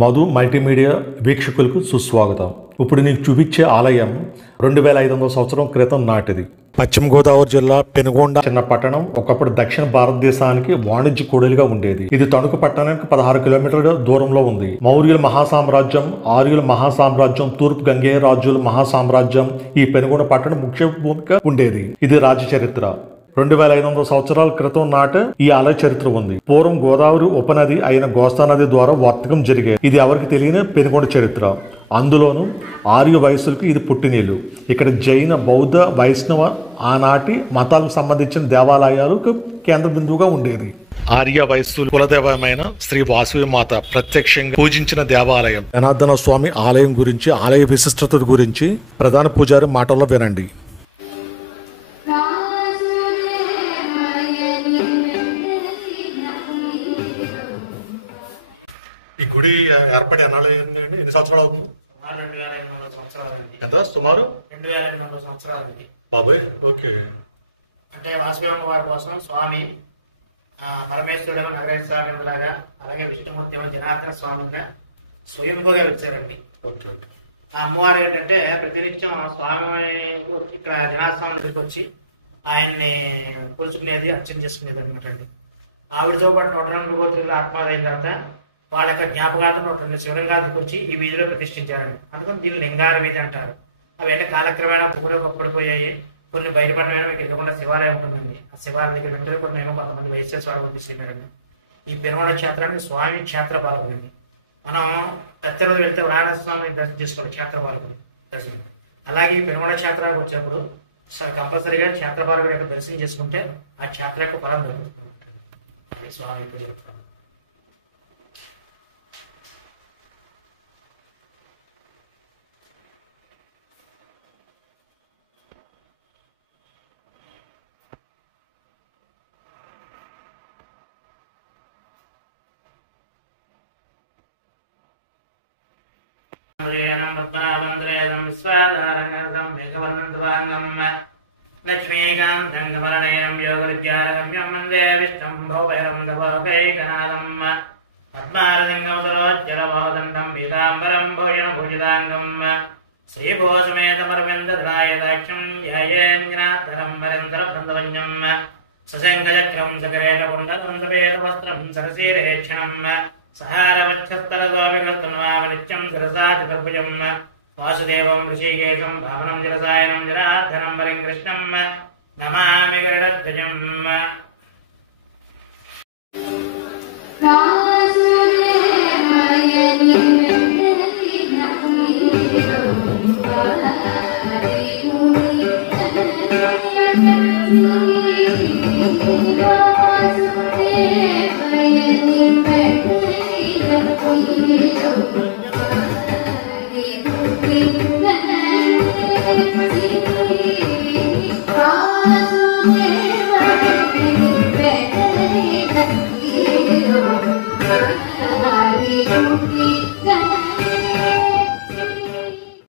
Madhu multimedia వీక్షకులకు సుస్వాగతం. ఇప్పుడు నీకు చూపించే ఆలయం 2500 సంవత్సరం క్రితం నాటిది. పశ్చిమ గోదావరి జిల్లా పెనుగొండ చిన్న పట్టణం ఒకప్పుడు దక్షిణ భారతదేశానికి వాణిజ్య కూడలిగా ఉండేది. ఇది తణుకు పట్టణానికి 16 కిలోమీటర్ల దూరంలో ఉంది. మౌర్యుల మహాసామ్రాజ్యం, ఆర్యుల మహాసామ్రాజ్యం, తూర్పు గంగేయ రాజుల మహాసామ్రాజ్యం ఈ పెనుగొండ పట్టణం ముఖ్య భూమిక ఉండేది. ఇది రాజ్య చరిత్ర. 2500 సంవత్సరాల క్రితం నాట ఈ ఆలయ చరిత్ర ఉంది. పూర్వం గోదావరి ఉపనది అయిన గోస్తా నది ద్వారా వర్తకం జరిగేది. ఇది ఎవరికి తెలియని పెనుగొండ చరిత్ర. అందులోనూ ఆర్య వయస్సులకు ఇది పుట్టినీళ్ళు. ఇక్కడ జైన, బౌద్ధ, వైష్ణవ ఆనాటి మతాలకు సంబంధించిన దేవాలయాలకు కేంద్ర బిందువుగా ఉండేది. ఆర్య వయస్సులు కులదేవమైన శ్రీ వాసవి మాత ప్రత్యక్షంగా పూజించిన దేవాలయం. జనార్దన స్వామి ఆలయం గురించి, ఆలయ విశిష్టత గురించి ప్రధాన పూజారి మాటల్లో వినండి. ఈ గుడి ఏర్పడి ఎన్ని సంవత్సరాలు అవుతుంది? 2500 సంవత్సరాలండి. ఎంత సుమారు? 2500 సంవత్సరాలండి. బాబాయ్, ఓకే. అంటే వాసవి వారి కోసం స్వామి పరమేశ్వరుడు నగరేశ్వర స్వామి లాగా, అలాగే విష్ణుమూర్తి జనార్దన స్వామిగా స్వయంభూగా వచ్చారండి. ఆ అమ్మవారు ఏంటంటే ప్రతినిత్యం స్వామి ఇక్కడ జనార్దన స్వామి దగ్గరికి వచ్చి ఆయన్ని కొలుచుకునేది, అర్చన చేసుకునేది అనమాట అండి. ఆవిడతో పాటు 102 గోత్రులు ఆత్మహత్య అయిన తర్వాత వాళ్ళ యొక్క జ్ఞాపకార్థం 102 శివలింగాలకు వచ్చి ఈ వీధిలో ప్రతిష్ఠించారండి. అందుకని దీన్ని లింగాల వీధి అంటారు. అవి అంటే కాలక్రమేణా పడిపోయాయి. కొన్ని బయటపడమైన మీకు ఎదురుకుండా శివాలయం ఉంటుందండి. ఆ శివాలయం దగ్గర పెట్టే కొన్ని ఏమో కొంతమంది వైశ్య స్వామి తీసుకెళ్ళారండి. ఈ పెనుగొండ క్షేత్రాన్ని స్వామి క్షేత్ర పాలకుడండి. మనం కత్తెర వెళ్తే వారాణసి స్వామిని దర్శనం చేసుకోండి, క్షేత్ర పాలకుడు దర్శనం. అలాగే ఈ పెనుగొండ క్షేత్రానికి వచ్చినప్పుడు కంపల్సరీగా క్షేత్ర పాలకుడు యొక్క దర్శనం చేసుకుంటే ఆ క్షేత్ర యొక్క ఫలం దొరుకుతుంది. స్వామి చెప్తాను. లక్ష్మీకాంతం కమలనయనం యోగవిద్యారగమ్యం వందే విష్ణుం భోపైరం గవకైకనాదం పద్మారలింగముదరోజ్జలవోదండం పీతాంబరం భూషణ భూషితాంగం శ్రీభూసమేతమరవిందధాయదాక్షం ధ్యాయేంద్రాధరం వరేంద్ర బృందవన్యం సశంఖచక్రం సకరేటకుండలం సపేతవస్త్రం సరసీరేక్షణం సహారవచ్చస్తరగోపికృత్వనిత్యం శిరసా చతుర్భుజం వాసుదేవం ఋషికేశం భావనం జలసాయనం జనార్దనం వరం కృష్ణం నమామి గరుడధ్వజం.